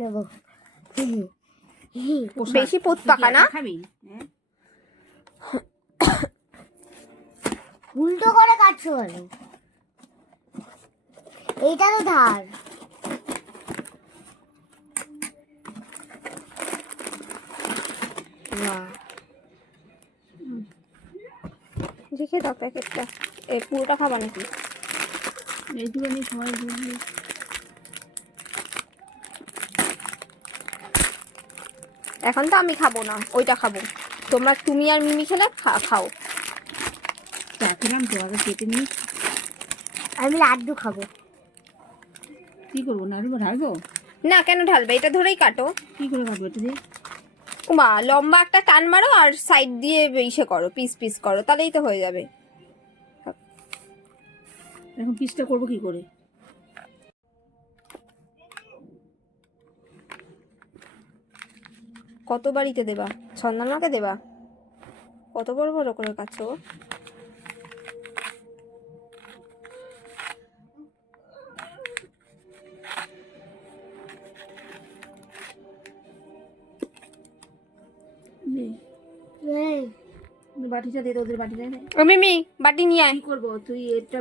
নেব। বেশি পোত পাকা না? খাবি? উল্টো করে কাটছো কেন? এইটা তো ধার। দেখে দাও প্যাকেটটা। এই পুরোটা খাবা নাকি? এইটুখানি খাওয়াই দিবি। এখন তো আমি খাবো না, ওইটা খাবো। তুমি আর মিমি খেলে খাও। চা খেলাম তো, আগে কেটে নিই। আমি লাড্ডু খাবো। কি করবো? নাড়বো, ঢালবো? না, কেন ঢালবে? এটা ধরেই কাটো। কি করে কাটবো এটা দিয়ে? মা লম্বা একটা টান মারো আর সাইড দিয়ে ইসে করো, পিস পিস করো, তাহলেই তো হয়ে যাবে। এখন পিসটা করবো কি করে? কত বাড়িতে দেবা? ছন্দানাকে দেবা? কত বড় বড় করে কাটছো? বাটিটা দে, ওদের বাটিটা দে। ও মিমি, বাটি নিয়ে আয়। কি করবো? তুই এটা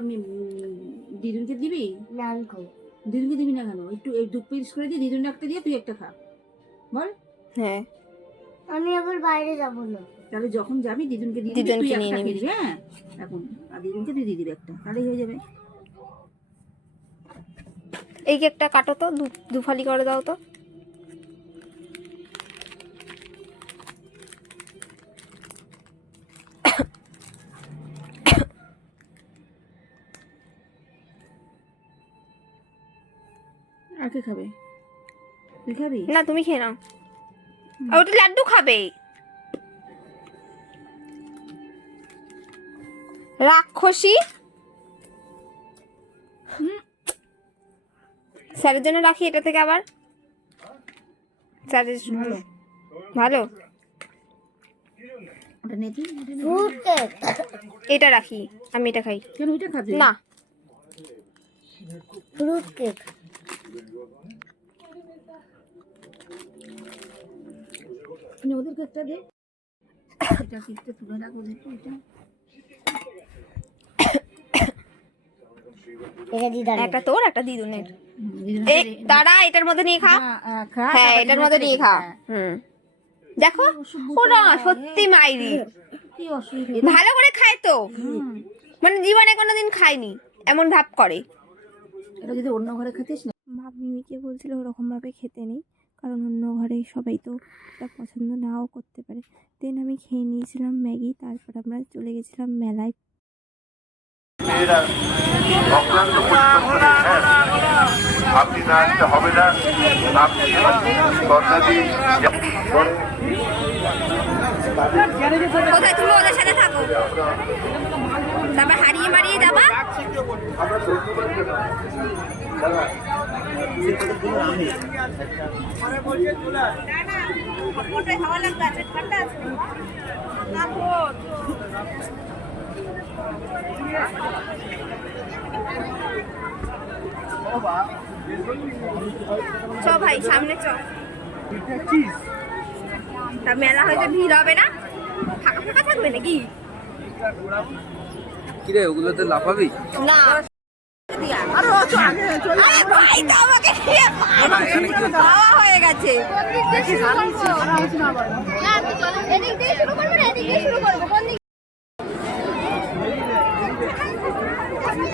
দিদুনকে দিবি? না আমি খাবো। দিদুনকে দিবি না কেন? একটু এই 2 পিস করে দিয়ে দিদুন একটা দিয়ে তুই একটা খা, বল। হ্যাঁ, আমি আবার বাইরে যাব না। তাহলে যখন যাবি দিদুনকে দিয়ে দিবি, দিদুনকে তুই নিয়ে একটা নিবি। খেয়ে দিবি। হ্যাঁ, এখন আর দিদুনকে তুই দিয়ে দিবি একটা, তাহলেই হয়ে যাবে। এই কেকটা কাটো তো, দু ফালি করে দাও তো। আর কে খাবে? তুই খাবি? না, তুমি খেয়ে নাও। ওটা লাড্ডু খাবে। রাক্ষসী। স্যারের জন্য রাখি এটা থেকে আবার। স্যারের ভালো। ওটা নে তুই, ওটা নে। Fruit cake. এটা রাখি, আমি এটা খাই। কেন ওইটা খাবি? না, ফ্রুট কেক। ওদেরকে একটা দে। এটা কেকটা তুলে রাখ ওদেরকে। এটা দিদার। একটা তোর, একটা দিদুনের। এই দাঁড়া, এটার মধ্যে নিয়ে খা। হ্যাঁ, এটার মধ্যে নিয়ে খা। দেখো, ওরা সত্যি মাইরি, কি অসুবিধা? ভালো করে খায় তো, মানে জীবনে কোনোদিন খায়নি এমন ভাব করে। এটা যদি অন্য ঘরে খেতিস না। মা মিমিকে বলছিল ওরকম ভাবে খেতে নেই, কারণ অন্য ঘরে সবাই তো এটা পছন্দ নাও করতে পারে। দেন আমি খেয়ে নিয়েছিলাম ম্যাগি, তারপর আমরা চলে গেছিলাম মেলায়। মেয়েরা অক্লান্ত পরিশ্রম করে, আপনি না আসতে হবে না। আপনি কর্ণাদি কোথায় তুমি ওদের সাথে থাকো, তারপর হারিয়ে মারিয়ে যাবা। চ ভাই, সামনে চ। তা মেলা হয়তো ভিড় হবে না, ফাঁকা ফাঁকা থাকবে নাকি? কিরে ওগুলোতে লাফাবি? না, ভাই তো আমাকে খেয়ে খাওয়া হয়ে গেছে।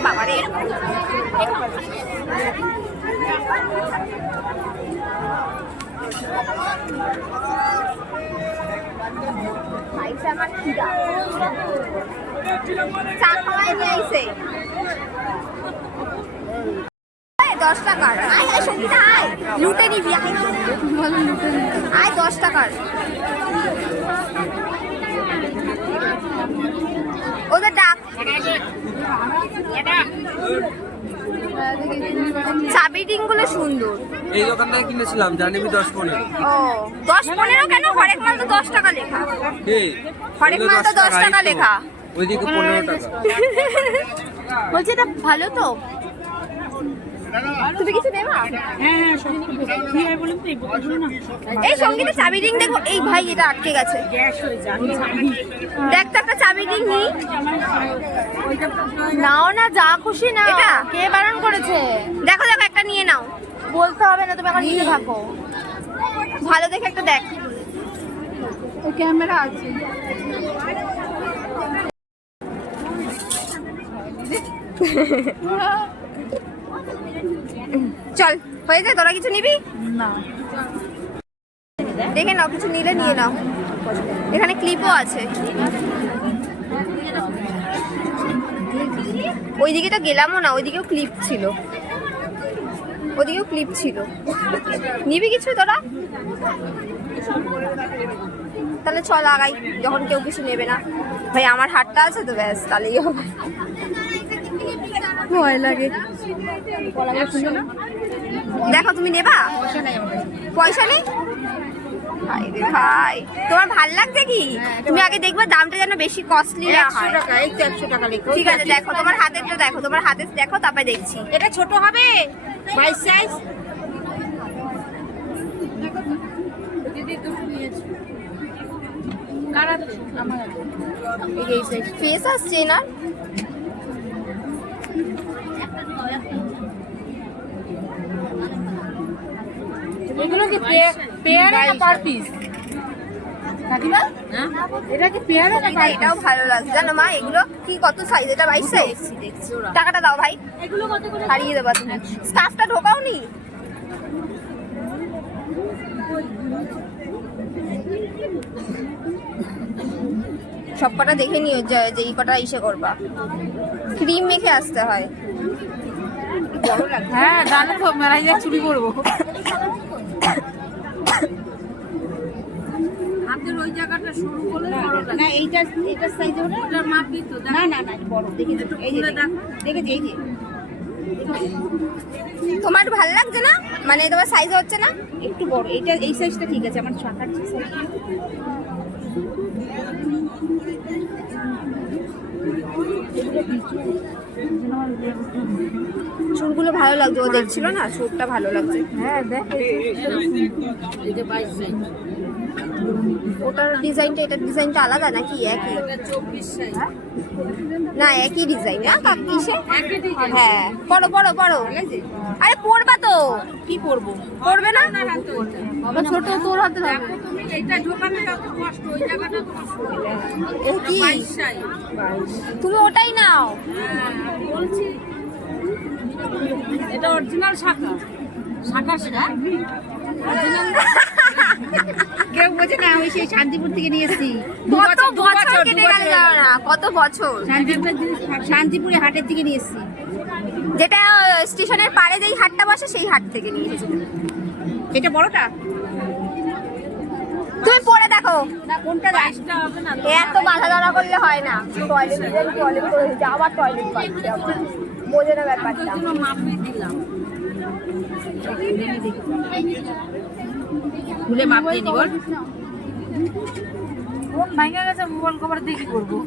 বাবারে, আমার খিদা চা খাওয়াই নিয়ে আইছে। 10 টাকার লুটে নিবি, আয় 10 টাকার। ওদের ডাক। চাবি টিং গুলো সুন্দর। এই দোকানটায় কিনেছিলাম, জানিবি 10-15। ও 10-15 কেন? হরেক মাল তো 10 টাকা লেখা। হরেক মাল তো 10 টাকা লেখা। ওইদিকে 15 টাকা। বলছি এটা ভালো তো। তুমি কিছু নেবা? হ্যাঁ কি হয় বলুন তো এই বোতলগুলো না এই সঙ্গীতে চাবি রিং দেখো। এই ভাই এটা আটকে গেছে। গ্যাস হয়ে যায়। দেখ তো একটা চাবি রিং নি। ওইটা নাও না, যা খুশি নাও। এটা কে বারণ করেছে? দেখো দেখো একটা নিয়ে নাও। বলতে হবে না, তুমি এখন নিতে থাকো। ভালো দেখে একটা দেখ। ওই ক্যামেরা আছে। চল হয়ে যায়। তোরা কিছু নিবি? না দেখে নাও, কিছু নিলে নিয়ে নাও। এখানে ক্লিপও আছে। ওইদিকে তো গেলামও না, ওইদিকেও ক্লিপ ছিল। ওদিকেও ক্লিপ ছিল। নিবি কিছু তোরা? তাহলে চল আগাই, যখন কেউ কিছু নেবে না। ভাই আমার হাতটা আছে তো, ব্যাস তাহলেই হবে। ভয় লাগে। দেখো তুমি নেবা? পয়সা নেই ভাই রে ভাই। তোমার ভাল লাগছে কি? তুমি আগে দেখবে দামটা যেন বেশি কস্টলি না হয়। 100 টাকা, এই তো 100 টাকা লেখো। ঠিক আছে দেখো, তোমার হাতেরটা দেখো, তোমার হাতে দেখো, তারপরে দেখছি। এটা ছোট হবে 22 সাইজ। দিদি দুটো নিয়েছি। কারা আমার এই সাইজ ফেস আসছে না? এগুলো কি পেয়ার না পার পিস? কাকিমা এটা কি পেয়ার না পার? এটাও ভালো লাগছে জানো মা। এগুলো কি কত সাইজ? এটা 22 সাইজ। দেখছি ওরা। টাকাটা দাও ভাই, এগুলো কত করে? হারিয়ে দেবা তুমি। স্কার্ফটা ঢোকাও নি? সব কটা দেখে নিও, যেই কটা ইসে করবা। ক্রিম মেখে আসতে হয়। হ্যাঁ জানো তো, মেলায় যা চুরি করবো। হাতের ওই জায়গাটা সরু বলে বড় লাগে না। এইটা সাইজ হবে না, ওটার মাপ দিত না না না বড় দেখে এই যে দেখেছি এই যে তোমার একটু ভালো লাগছে না? মানে তোমার সাইজ হচ্ছে না? একটু বড়। এইটা এই সাইজটা ঠিক আছে, আমার শাখার যে সাইজ। চুলগুলো ভালো লাগছে, ও দেখছিল না, চুলটা ভালো লাগছে। হ্যাঁ দেখ এই যে 22 সাইজ। ওটার ডিজাইনটা এটার ডিজাইনটা আলাদা নাকি একই? এটা 24 সাইজ। না একই ডিজাইন না কিসে? একই ডিজাইন। হ্যাঁ পড়ো পড়ো পড়ো। আরে পড়বা তো। কি পরবো? পড়বে না? বাবা ছোট তোর হাতে দেখো তুমি। এটা ঢোকাতে কত কষ্ট, ওই জায়গাটা তো সরু। এ কি? 22 সাইজ। তুমি ওটাই নাও। বলছি এটা অরিজিনাল শাখা। শাখা কেউ বোঝে না, আমি সেই শান্তিপুর থেকে নিয়ে এসেছি। কত বছর কেটে গেল জানো না? কত বছর? শান্তিপুরে হাটের থেকে নিয়ে এসেছি। যেটা স্টেশনের পাড়ে যেই হাটটা বসে সেই হাট থেকে নিয়ে এসেছি। এটা বড়টা? তুমি পরে দেখো। না কোনটা? রাইসটা হবে না। এত বাধা ধরা করলে হয় না। টয়লেট টয়লেট করে দিচ্ছে, আবার টয়লেট পাচ্ছে, আবার বোঝে না ব্যাপারটা। মাপে দিলাম, খুলে মাপ দিয়ে দিব। ফোন ভাঙা গেছে, মোবাইল কভার দিয়ে কি করবো?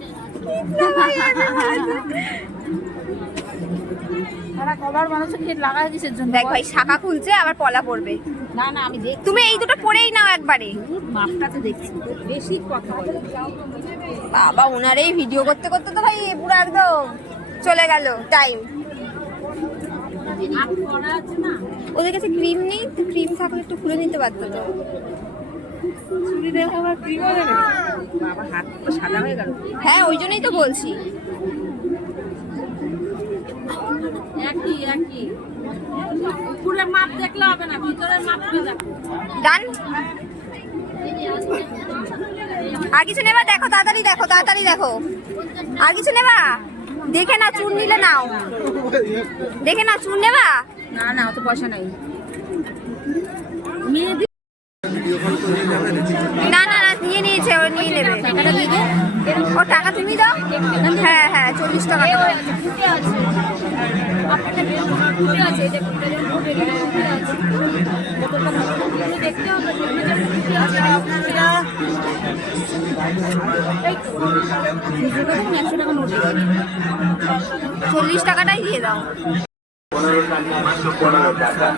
সারা কভার মানুষকে লাগাই দিছের জন্য। দেখ ভাই শাখা খুলছে, আবার পলা পড়বে। না না আমি দেখ, তুমি এই দুটো পরেই নাও একবারে। মাপটা তো দেখছি, বেশি কথা বলে। বাবা ওনার এই ভিডিও করতে করতে তো ভাই পুরো একদম চলে গেল টাইম। ওদের কাছে ক্রিম নেই তো? ক্রিম থাকলে একটু খুলে নিতে পারতো তো। চুরি দেখে আবার ক্রিমও দেবে। বাবা হাত তো সাদা হয়ে গেল। হ্যাঁ ওই জন্যই তো বলছি। একই একই উপরে মাপ দেখলে হবে না, ভিতরের মাপটা দেখো। ডান। আর কিছু নেবা? দেখো তাড়াতাড়ি দেখো, তাড়াতাড়ি দেখো। আর কিছু নেবা? দেখে না, চুন নিলে নাও। দেখে না, চুন নেবা? না না অত পয়সা নাই। না না না নিয়ে নিয়েছে, ও নিয়ে নেবে। ও টাকা তুমি দাও। হ্যাঁ হ্যাঁ 40 টাকা দাও। $100 নোট। 40 টাকাটাই দিয়ে দাও। 15 টাকা 15 টাকা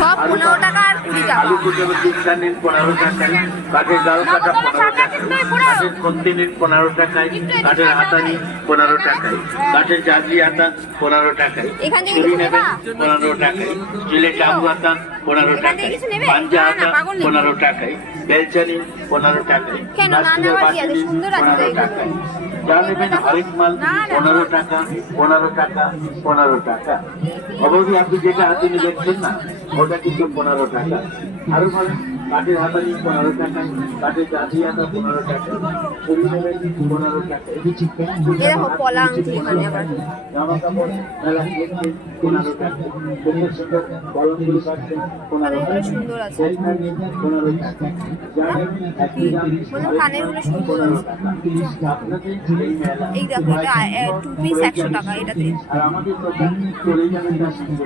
সব 15 টাকা আর 20 টাকা। আলু কুচনো 3 নিন 15 টাকায়, কাঠের ডাল কাটা 15 টাকায়, কাঠের খন্তি নিন 15 টাকায়, কাঠের হাতা নিন 15 টাকায়, কাঠের জাজি হাতা 15 টাকায়, এখান থেকে ছুরি কিছু নেবেন নেবা? 15 টাকায়, চিলে চাবু হাতা 15 এখান থেকে টাকায়, কিছু নেবে? পাঞ্জা না, না, হাতা পাগল নেই। 15 টাকায়, বেলচা নিন 15 টাকায়, কেন? না প্লাস্টিকের নেওয়ার কি বাটি আছে? নিন সুন্দর আছে তো 15 এগুলো। টাকায়, যা নেবেন হরেক মাল 15 টাকা 15 টাকা 15 টাকা। অবশ্যই আপনি যেটা হাতে নিয়ে দেখছেন না ওটা কিন্তু 15 টাকা। আরো বলেন কাঠের হাতা নিন 15 টাকায়, কাঠের জাতি হাতা 15 টাকায়, ছুরি নেবেন 15 টাকায়। এ দেখো পলা আংটি এখানে আবার। জামা কাপড় মেলা কিনছেন 15 টাকায়, সুন্দর সুন্দর কলমগুলো কাটছেন 15 কানেরগুলো টাকায়, সুন্দর আছে। সেলফার নিন 15 টাকায়, যা নেবেন একই দাম বললাম কানেরগুলো সুন্দর 15 আছে। টাকা। আপনাদের এই মেলা এই দেখো এটা 2 পিস 100 টাকা এটাতে। আর আমাদের দোকান চলে যাবেন তার সঙ্গে